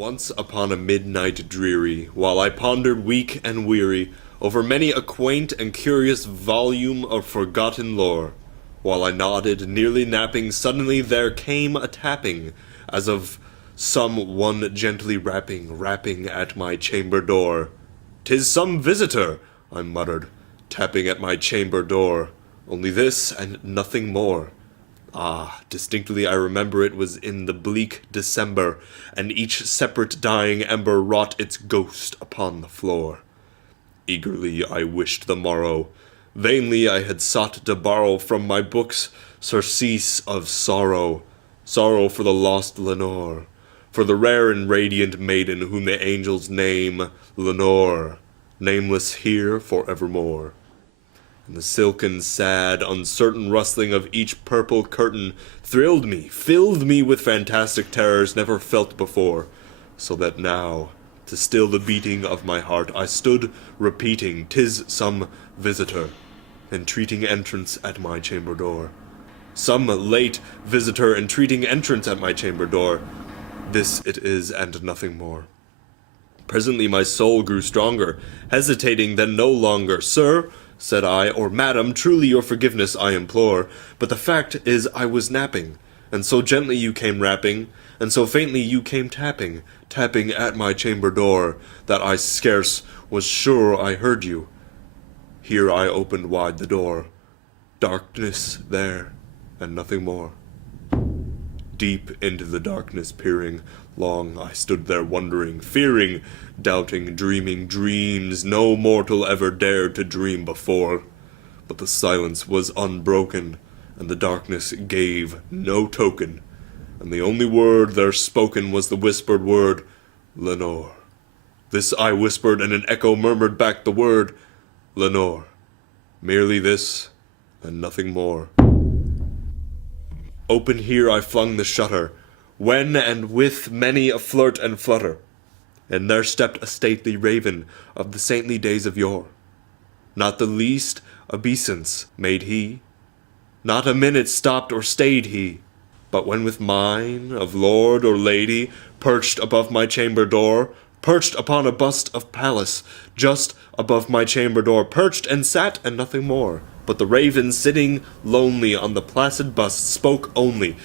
Once upon a midnight dreary, while I pondered weak and weary over many a quaint and curious volume of forgotten lore, while I nodded, nearly napping, suddenly there came a tapping, as of some one gently rapping at my chamber door. "'Tis some visitor," I muttered, tapping at my chamber door. Only this, and nothing more. Ah, distinctly I remember it was in the bleak December, and each separate dying ember wrought its ghost upon the floor. Eagerly I wished the morrow. Vainly I had sought to borrow from my books surcease of sorrow. Sorrow for the lost Lenore, for the rare and radiant maiden whom the angels name Lenore, nameless here forevermore. And the silken, sad, uncertain rustling of each purple curtain thrilled me, filled me with fantastic terrors never felt before, so that now, to still the beating of my heart, I stood repeating, "'Tis some visitor, entreating entrance at my chamber door. Some late visitor entreating entrance at my chamber door. This it is, and nothing more." Presently my soul grew stronger, hesitating then no longer. "Sir," said I, "or madam, truly your forgiveness I implore, but the fact is I was napping, and so gently you came rapping, and so faintly you came tapping at my chamber door, that I scarce was sure I heard you." Here I opened wide the door. Darkness there, and nothing more. Deep into the darkness peering, long I stood there wondering, fearing, doubting, dreaming dreams no mortal ever dared to dream before. But the silence was unbroken, and the darkness gave no token, and the only word there spoken was the whispered word, "Lenore." This I whispered, and an echo murmured back the word, "Lenore." Merely this, and nothing more. Open here I flung the shutter, when and with many a flirt and flutter, and there stepped a stately raven of the saintly days of yore. Not the least obeisance made he, not a minute stopped or stayed he, but when with mine of lord or lady perched above my chamber door, perched upon a bust of Pallas, just above my chamber door, perched and sat and nothing more. But the raven, sitting lonely on the placid bust, spoke only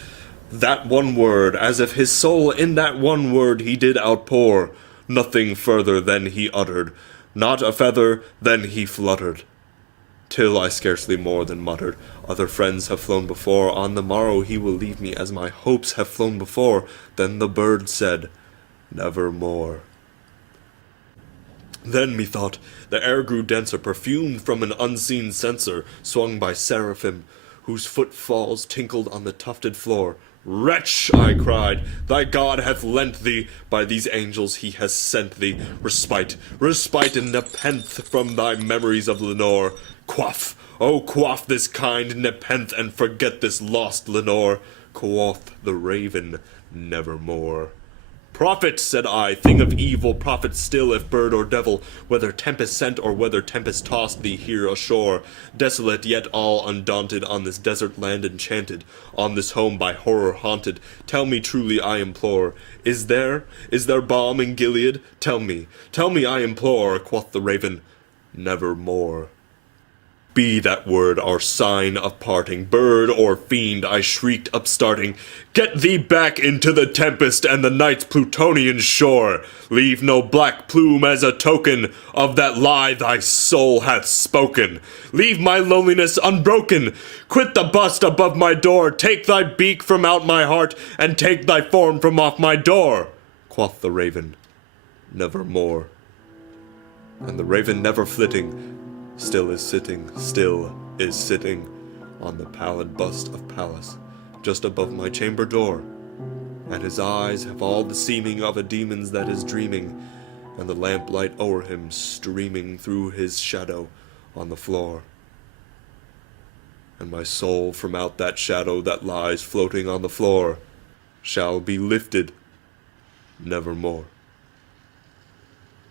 that one word, as if his soul in that one word he did outpour. Nothing further than he uttered, not a feather then he fluttered, till I scarcely more than muttered, "Other friends have flown before, on the morrow he will leave me as my hopes have flown before." Then the bird said, "Nevermore." Then, methought, the air grew denser, perfumed from an unseen censer, swung by seraphim, whose footfalls tinkled on the tufted floor. "Wretch," I cried, "thy God hath lent thee, by these angels he has sent thee, respite, respite and nepenthe from thy memories of Lenore. Quaff, oh quaff this kind nepenthe, and forget this lost Lenore." Quoth the raven, "Nevermore." "Prophet," said I, "thing of evil, prophet still, if bird or devil, whether tempest sent or whether tempest tossed thee here ashore, desolate yet all undaunted, on this desert land enchanted, on this home by horror haunted, tell me truly I implore, is there balm in Gilead? Tell me, I implore." Quoth the raven, "Nevermore." Be that word our sign of parting, bird or fiend, I shrieked upstarting, "Get thee back into the tempest and the night's Plutonian shore. Leave no black plume as a token of that lie thy soul hath spoken. Leave my loneliness unbroken. Quit the bust above my door. Take thy beak from out my heart, and take thy form from off my door." Quoth the raven, "Nevermore." And the raven, never flitting, still is sitting on the pallid bust of Pallas, just above my chamber door, and his eyes have all the seeming of a demon's that is dreaming, and the lamplight o'er him streaming through his shadow on the floor. And my soul from out that shadow that lies floating on the floor shall be lifted nevermore.